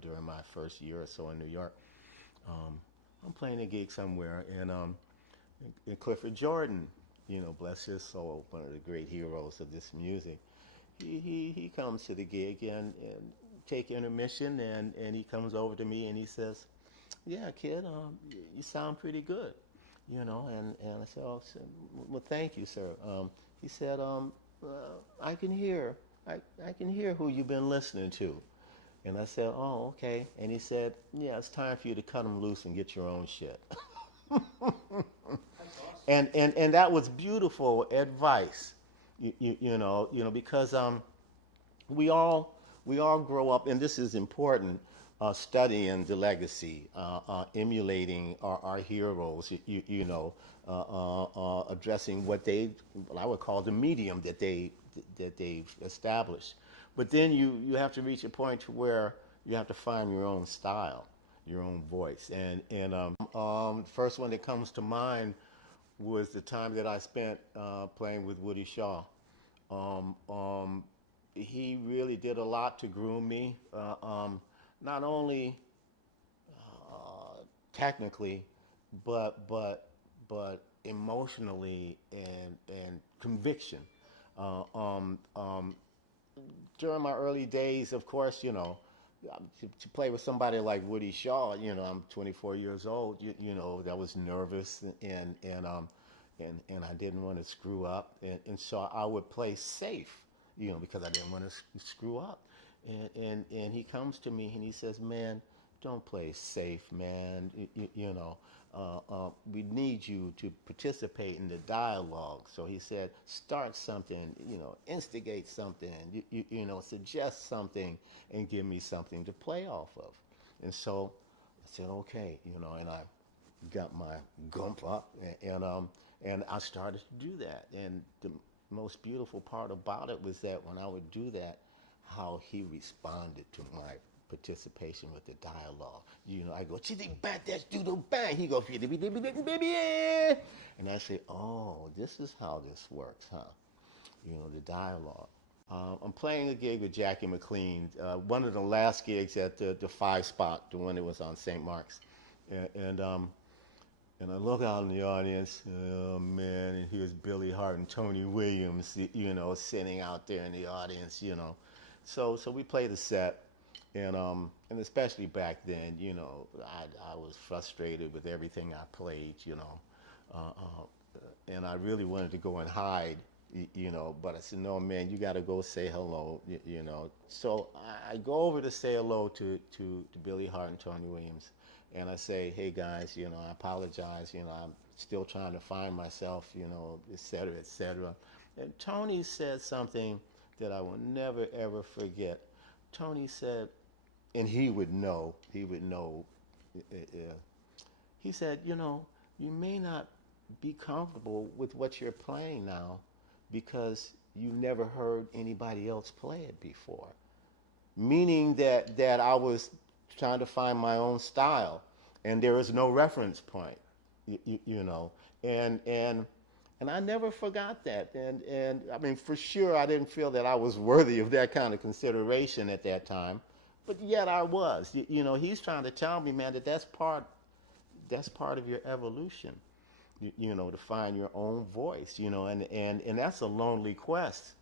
during my first year or so in New York. I'm playing a gig somewhere, and Clifford Jordan, bless his soul, one of the great heroes of this music, he comes to the gig and take intermission, and he comes over to me and he says, "Yeah, kid, you sound pretty good, and I said, "Oh, well, thank you, sir." He said, "I can hear, I can hear who you've been listening to." And I said, "Oh, okay." And he said, "Yeah, it's time for you to cut them loose and get your own shit." And that was beautiful advice, because we all grow up, and this is important, studying the legacy, emulating our heroes, addressing what I would call the medium that they've established. But then you have to reach a point to where you have to find your own style, your own voice. And first one that comes to mind was the time that I spent playing with Woody Shaw. Um, um, he really did a lot to groom me, not only technically, but emotionally and conviction. Uh, um, um, During my early days, of course, to play with somebody like Woody Shaw, I'm 24 years old. I was nervous and I didn't want to screw up, and so I would play safe, because I didn't want to screw up. And he comes to me and he says, "Man, don't play safe, man. We need you to participate in the dialogue." So he said, "Start something, instigate something, suggest something, and give me something to play off of." And so I said, "Okay," and I got my gump up, and I started to do that. And the most beautiful part about it was that when I would do that, how he responded to my participation with the dialogue. I go, "Chitty bat that's doodle bang." He goes, "Baby," and I say, "Oh, this is how this works, huh?" The dialogue. I'm playing a gig with Jackie McLean, one of the last gigs at the Five Spot, the one that was on St. Mark's, and I look out in the audience, oh man, and here's Billy Hart and Tony Williams, sitting out there in the audience. So we played the set, and especially back then, I was frustrated with everything I played, and I really wanted to go and hide, but I said, "No, man, you got to go say hello." So I go over to say hello to Billy Hart and Tony Williams, and I say, "Hey guys, I apologize, I'm still trying to find myself, et cetera, et cetera." And Tony said something that I will never ever forget. Tony said, and he would know, he said, "You may not be comfortable with what you're playing now because you never heard anybody else play it before." Meaning that I was trying to find my own style, and there is no reference point, you, you know, and I never forgot that, and I mean, for sure I didn't feel that I was worthy of that kind of consideration at that time, but yet I was. He's trying to tell me, man, that's part of your evolution, to find your own voice, and that's a lonely quest.